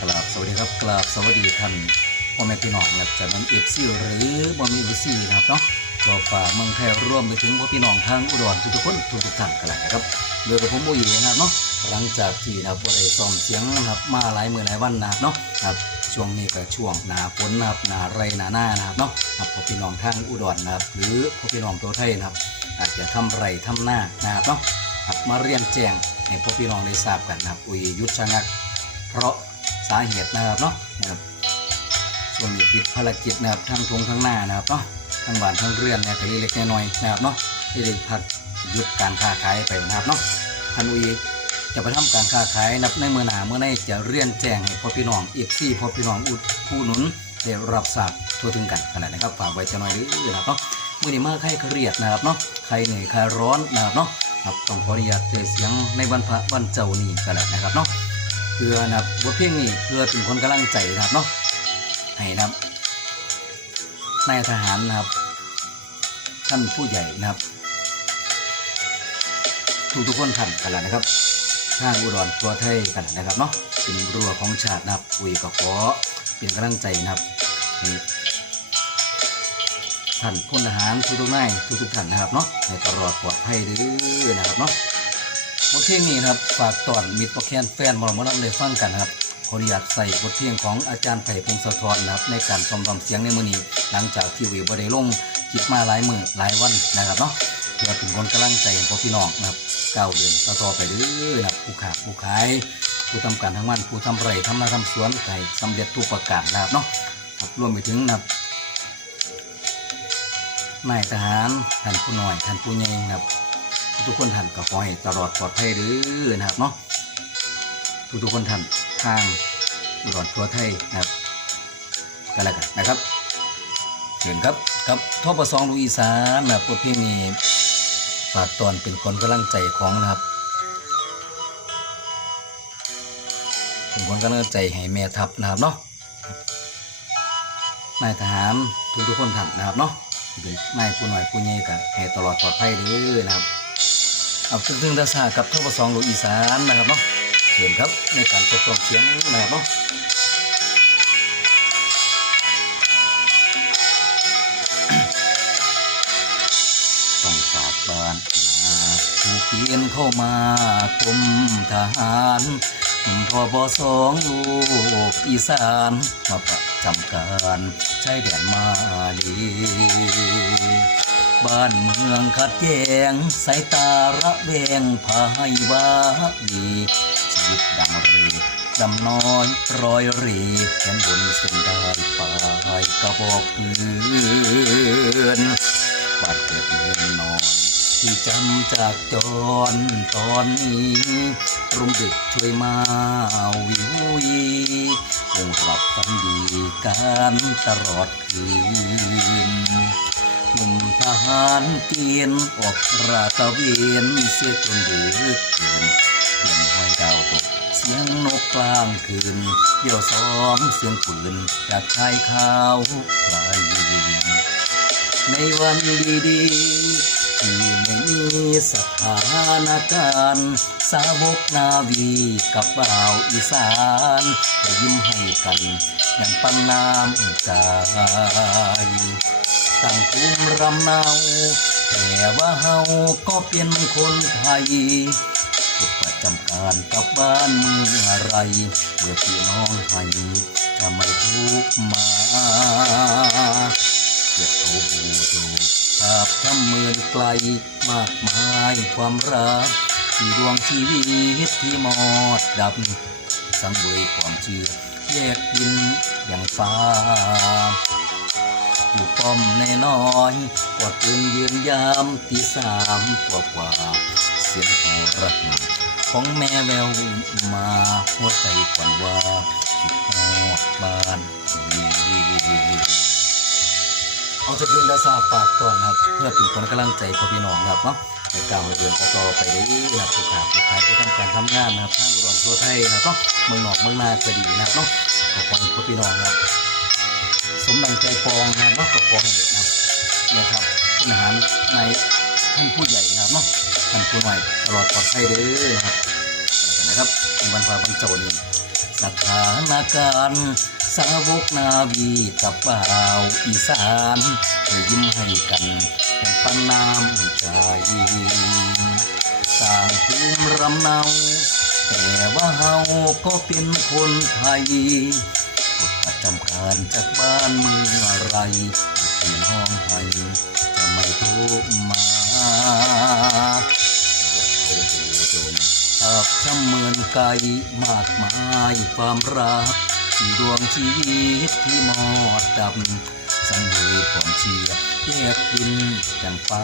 กราบสวัสดีครับกราบสวัสดีท่านพ่อแม่พี่น้องนะครับจากนั้นเอฟซีหรือบ่มีเอฟซีนะครับเนาะก็ฝากเมืองไทยร่วมไปถึงพ่อพี่น้องทางอุดรทุกๆคนทุกๆท่านกันเลยนะครับโดยกับผมโมเยนะครับเนาะหลังจากที่นะครับได้ซ้อมเสียงนะครับมาหลายมือหลายวันนะครับเนาะครับช่วงนี้ก็ช่วงหนาฝนนะครับหนาไรหนาหน้านะครับเนาะครับพ่อพี่น้องทางอุดรนะครับหรือพ่อพี่น้องตัวไทยนะครับ อาจจะทำไรทำหน้านะครับเนาะครับมาเรียนแจ้งให้พ่อพี่น้องได้ทราบกันนะครับอุยหยุดชะงักเพราะ สาเหตุนะครับเนาะนะครับส่วนนี้ติดภารกิจนะครับทั้งทงทั้งหน้านะครับเนาะทั้งบ้านทั้งเรือนนะครับเล็กๆน้อยๆนะครับเนาะที่ได้พักหยุดการค้าขายไปนะครับเนาะท่านอุยจะไปทำการค้าขายนับในเมื่อหนาเมื่อในจะเรียนแจ้งให้พ่อพี่น้องอีกซี่พ่อพี่น้องอุดผู้หนุนได้รับทราบทั่วถึงกันขนาดนะครับฝากไว้จะหน่อยเดื้อนะครับเนาะมื่อนี้มาใครเครียดนะครับเนาะใครเหนื่อยใครร้อนนะครับเนาะครับต้องขออนุญาตเจอเสียงในวันพระวันเจ้านี้กันแหละนะครับเนาะ เพื่อนะครับบทเพลงนี้เพื่อเป็นคนกำลังใจนะครับเนาะให้นะครับนายทหารนะครับ ท่านผู้ใหญ่นะครับ ทุกทุกๆคนท่านกันแล้วนะครับทางอุดรตัวไทยกันแล้วนะครับเนาะเป็นรั้วของชาตินะครับอุยก็ขอเป็นกำลังใจนะครับท่านพลทหารทุกๆนายทุกๆท่านนะครับเนาะให้ตลอดปลอดภัยด้อนะครับเนาะ บทเพลงนี้นะครับฝากตอนมิตรประแคนแฟนมอลมอลเลยฟังกันนะครับขออนุญาตใส่บทเพลงของอาจารย์ไผ่พงศธรนะครับ ในการซ้อมทำเสียงในมือนี้ หลังจากที่เวีบได้ลงจิตมาหลายมือหลายวันนะครับเนาะเพื่อเป็นคนกำลังใจของพ่อพี่น้องนะครับก้าวเดินต่อไปเรื่อยๆนะครับผู้ขาผู้ขาย ผู้ทำการทั้งวันผู้ทำไรทำนาทำสวนไก่สำเร็จทุกประการนะครับเนาะครับรวมไปถึงนะครับนายทหารท่านผู้น้อยท่านผู้ใหญ่นะครับ ทุกคนท่านก็ขอให้ตลอดปลอดภัยด้อนะครับเนาะทุกๆคนท่านทางอุดรทัวไทยนะครับกันแล้วกันนะครับเชิญครับครับทบสองลูกอีสานนะครับบทเพลงนี้ฝากตอนเป็นคนกำลังใจของนะครับเป็นคนกำลังใจให้แม่ทัพนะครับเนาะนายทหารทุกๆคนท่านนะครับเนาะเป็นนายผู้หน่อยผู้ใหญ่กันให้ตลอดปลอดภัยเด้อนะครับ เอาตึงตึงๆดาซากับทบสองหลูกอีสานนะครับเนาะเชิญครับในการทดสอบเสียงนะครับเนาะต้องฝากบ้านนาผู้เกียนเข้ามากรมทหารหนุ่มทบสองลูกอีสานมาประจำการใชายแดนมาลี บ้านเมืองขัดแย้งสายตาระแวงพายวาดีชีวิตดังเรดำน้อยรอยรีแขนบนเส้นได้ปลายกระบอกปืนบ้านเกิดเมืองนอนที่จำจากจรตอนนี้รุ่งดึกช่วยมาวิวีคงหลับฝันดีการตลอดคืน หนุ่มทหารเกียนออกราตะเวนเสียจนดึกคืนเสียงห้อยดาวตก เสียงนกกลางคืนเดี่ยวซ้อมเสียงปืนจากชายขาวพลายในวันดีๆที่ไม่มีสถานการณ์ สาวกนาวีกับบ่าวอีสานได้ยิ้มให้กันอย่างปันน้ำใจ ตั้งภูมิรำเนาแต่ว่าเฮาก็เป็นคนไทยฝึกประจำการกับบ้านเมื่อไรเมื่อพี่น้องให้จะไม่ทุกมาเกียรติบูโดภาพทำเมือนไกลมากมายความรักที่ดวงชีวิตที่มอดดับ สังเวยความเชื่อแยกดินอย่างฟ้า อยู่ป้อมในน้อยกว่าตื่นยืนยามตีสามกว่ากว่าเสียงโหระหำของแม่แววมาหัวใจกวนว่าคิดฮอดบ้านเอาจะพึ่งได้ทราบฝากตอนะครับ เพื่อเป็นคนกำลังใจพ่อพี่น้องครับเนาะในการเดินต่อไปเรื่อยๆนะสุขาสุขายผู้ทำการทำงานนะครับทางอุดรทั่วไทยนะครับเนาะเมืองนอกเมืองนาก็ดีนะครับเนาะขอความพ่อพี่น้องนะครับ สมดังใจปองนะครับเนาะกับปองนะครับเนี่ยครับผู้อาหารในท่านผู้ใหญ่นะครับเนาะท่านผู้หน่อยตลอดปลอดภัยเด้อนะครับนะครับในวันพระวันโจรนี่สถานการณ์สาวกนาวีกับบ่าวอีสานจะยิ้มให้กันแห่งปันน้ำใจต่างภูมิลำเนาแต่ว่าเฮาก็เป็นคนไทย จำการจากบ้านเมืองอะไรพี่น้องให้จะไม่โทรมาโอ้โหดมอาบช้ำเหมือนไก่มากมายความรักที่ดวงชีวิตที่มอดดำสังเวยความเชื่อแยกดินจังฟ้า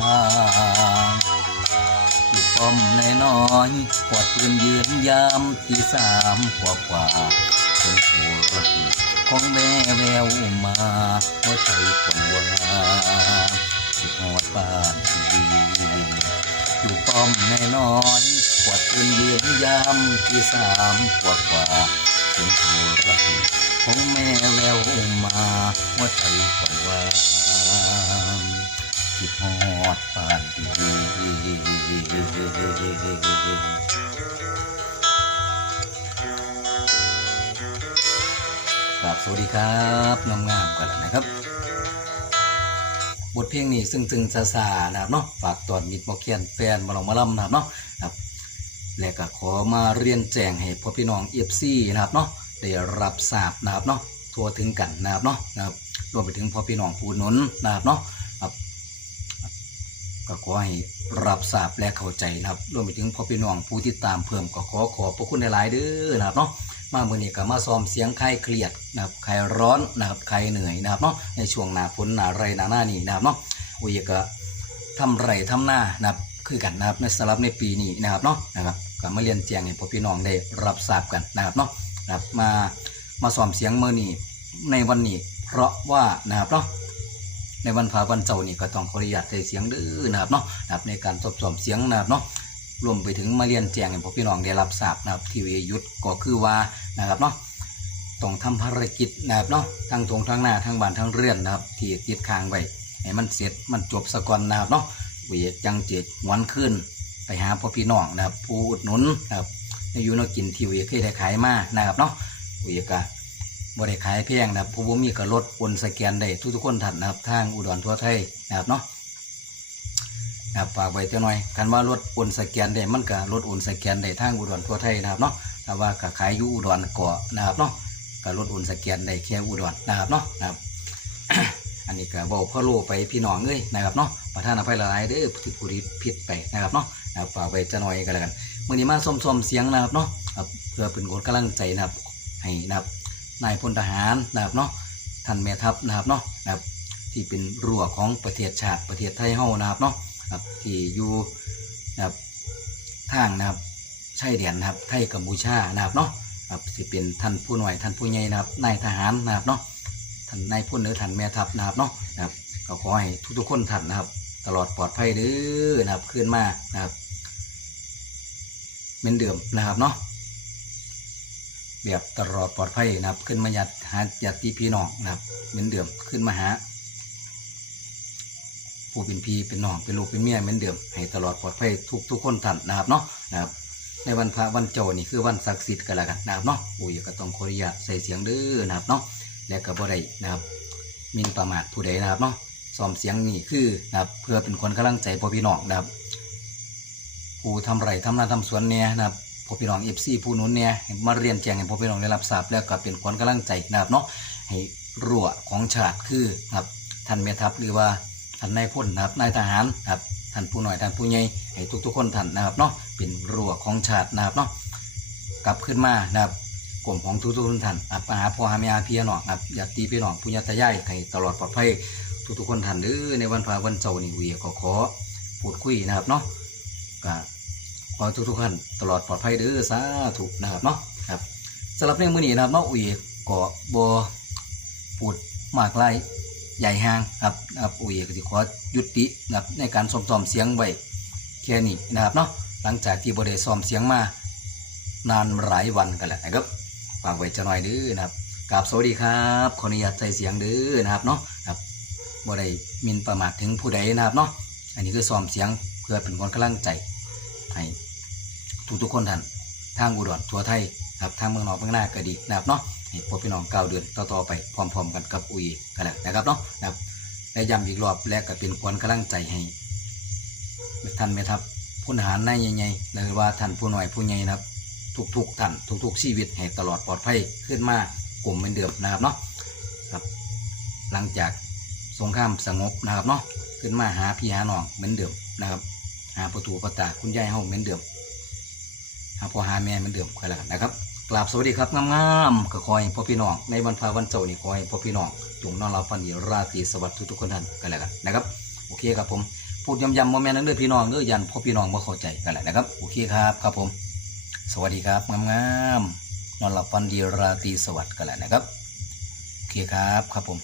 อยู่ป้อมในน้อยกอดปืนยืนยามตีสามกว่ากว่าเสียงโทรศัพท์ ของแม่แววมาหัวใจปวดวาสิหอดบ้านดีอยู่ป้อมในน้อยๆกอดปืนยืนยามตีสามกว่ากว่าเสียงโทรศัของแม่แววมาหัวใจปวดวาคิดฮอดปานดี สวัสดีครับงามๆกันแล้วนะครับ บทเพลงนี้ซึ่งซึ่งซาซานะครับเนาะฝากตอนมิดมาเคียนแฟนมาลองมาล่ำนะครับเนาะครับและก็ขอมาเรียนแจ้งให้พ่อพี่น้องเอฟซีนะครับเนาะได้รับทราบนะครับเนาะทั่วถึงกันนะครับเนาะนะครับรวมไปถึงพ่อพี่น้องผู้นุนนะครับเนาะครับก็ขอให้รับทราบและเข้าใจนะครับรวมไปถึงพ่อพี่น้องผู้ที่ตามเพิ่มก็ขอขอบพระคุณหลายๆเด้อนะครับเนาะ มาเมื่อนี้ก็มาซ้อมเสียงใครเครียดนะครับใครร้อนนะครับใครเหนื่อยนะครับเนาะในช่วงหนาฝนหนาไรหนาหน้านี้นะครับเนาะอุ้ยก็ทำไรทำหน้านะครับคือกันนะครับในสำหรับในปีนี้นะครับเนาะนะครับก็มาเรียนแจ้งให้พ่อพี่น้องได้รับทราบกันนะครับเนาะนะครับมามาซ้อมเสียงเมื่อนี้ในวันนี้ เพราะว่านะครับเนาะในวันพาวันเจ้านี่ก็ต้องขออนุญาตใส่เสียงเด้อนะครับเนาะนะครับในการทดสอบเสียงนะครับเนาะ รวมไปถึงมาเรียนแจ้งให้พวกพี่น้องได้รับทราบนะครับที่วิยุทธก็คือว่านะครับเนาะต้องทำภารกิจนะครับเนาะทั้งตรงทั้งหน้าทั้งบ้านทั้งเรือนนะครับที่ติดค้างไว้ให้มันเสร็จมันจบสะก่อนนะครับเนาะเวียจังเจ็ดวันขึ้น ไปหาพ่อพี่น้องนะครับผู้อุดหนุนนะครับในอยูเนกินที่เวียเคยได้ขายมานะครับเนาะเวียก็บริขายแพงนะครับผู้บ่มีก็ลดโอนสแกนได้ทุกๆคนทันนะครับทางอุดรทั่วไทยนะครับเนาะ นะครับฝากไว้เจ้าหน่อยคันว่าลดโอนสแกนได้มันก็ลดโอนสแกนได้ทางอุดรทั่วไทยนะครับเนาะถ้าว่าก็ขายอยู่อุดรก่อนะครับเนาะก็ลดโอนสแกนได้แค่อุดรนะครับเนาะนะครับอันนี้ก็บอกพ่อโลไปพี่น้องเอ้ยนะครับเนาะประธานอภัยละลายเด้อที่ผู้ที่ผิดไปนะครับเนาะนะครับฝากไว้เจ้าหน่อยก็แล้วกันมื่อนี้มาส้มๆเสียงนะครับเนาะเพื่อเป็นกำลังใจนะครับให้นะครับนายพลทหารนะครับเนาะท่านแม่ทัพนะครับเนาะนะครับที่เป็นรั้วของประเทศชาติประเทศไทยเฮานะครับเนาะ ครับที่อยู่นะครับทางนะครับชายแดนนะครับไทยกัมพูชานะครับเนาะครับสิเป็นท่านผู้หน่วยท่านผู้ใหญ่นะครับนายทหารนะครับเนาะท่านนายพลหรือท่านแม่ทัพนะครับเนาะนะครับก็ขอให้ทุกๆคนท่านนะครับ ตลอดปลอดภัยเด้อนะครับขึ้นมานะครับเหมือนเดิมนะครับเนาะแบบตลอดปลอดภัยนะครับ ขึ้นมาหยัดหาญาติพี่น้องนะครับเหมือนเดิมขึ้นมาหา ผู้เป็นพี่เป็นน้องเป็นลูกเป็นเมียเหมือนเดิมให้ตลอดปลอดภัยทุกทุกคนท่านนะครับเนาะนะครับในวันพระวันเจ้านี่คือวันศักดิ์สิทธิ์กันล้วกันนะครับเนาะอุ้ยก็ต้องขออนุญาตใส่เสียงเด้อนะครับเนาะและก็บ่ได้นะครับมินประมาทผู้ใดนะครับเนาะซ้อมเสียงนี่คือนะครับเพื่อเป็นคนกำลังใจพ่อพี่น้องนะครับผู้ทำไรทำนาทำสวนเนี่ยนะครับพ่อพี่น้องเอฟซีผู้หนุนเนี่ยมาเรียนแจ้งให้พ่อพี่น้องได้รับทราบแล้วก็เป็นขวัญกำลังใจนะครับเนาะให้รั้วของชาติคือนะครับท่านเมทัพหรือว่า ท่านนายพลนะครับนายทหารนะครับท่านผู้หน่อยท่านผู้ใหญ่ให้ทุกๆคนท่านนะครับเนาะเป็นรั้วของชาตินะครับเนาะกลับขึ้นมานะครับกลุ่มของทุกๆท่านอับมาหาพ่อหาแม่หาพี่น้องนะครับญาติพี่น้องผู้ญาติญาติให้ตลอดปลอดภัยทุกๆคนท่านหรือในวันพระวันเจ้านี่เวียก็ขอพูดคุยนะครับเนาะก็ขอทุกๆท่านตลอดปลอดภัยเด้อสาธุนะครับเนาะครับสำหรับในมื้อนี้นะครับเนาะอุ้ยก็บ่พูดมากไร ใหญ่ห่างครับนะครับอุ้ยก็สิขอยุตินะครับในการซ้อมๆเสียงไว้แค่นี้นะครับเนาะหลังจากที่บ่ได้ซ้อมเสียงมานานหลายวันกันแล้วนะครับฝากไว้จะหน่อยเด้อนะครับกราบสวัสดีครับขออนุญาตใส่เสียงเด้อนะครับเนาะครับบ่ไดมินประมาทถึงผู้ใดนะครับเนาะอันนี้คือซ้อมเสียงเพื่อเป็นคนกำลังใจให้ทุกๆคนท่านทางอุดรทั่วไทยครับทางเมืองนอกเมืองหน้าก็ดีนะครับเนาะ ให้พวกพี่น้องเก้าเดือนต่อๆไปพร้อม ๆ กันกับอุยกันแหละนะครับเนาะนะครับและย้ำอีกรอบแรกก็เป็นควรกำลังใจให้ท่านไหมครับผู้หารนายใหญ่ๆหรือว่าท่านผู้หน่อยผู้ใหญ่นะครับทุกๆท่านทุกๆชีวิตให้ตลอดปลอดภัยขึ้นมากลุ่มเหมือนเดิมนะครับเนาะครับ หลังจากสงครามสงบนะครับเนาะขึ้นมาหาพี่หาน้องเหมือนเดิมนะครับ หาประตูประตาคุณยายเฮาเหมือนเดิมหาพ่อหาแม่เหมือนเดิมก็แล้วกันนะครับ กราบสวัสดีครับงามๆก็คอยพ่อพี่น้องในวันพาวันเจ้านี่คอยพ่อพี่น้องจงนอนรับฝันดีราตรีสวัสดิ์ทุกๆคนท่านกันแล้วกันนะครับโอเคครับผมพูดย้ำๆโมเมนต์นั้นเด้อพี่น้องเด้อยันพ่อพี่น้องบ่เข้าใจกันแหละนะครับโอเคครับครับผม สวัสดีครับงามๆนอนหลับฝันดีราตรีสวัสดิ์กันแหละนะครับโอเคครับครับผม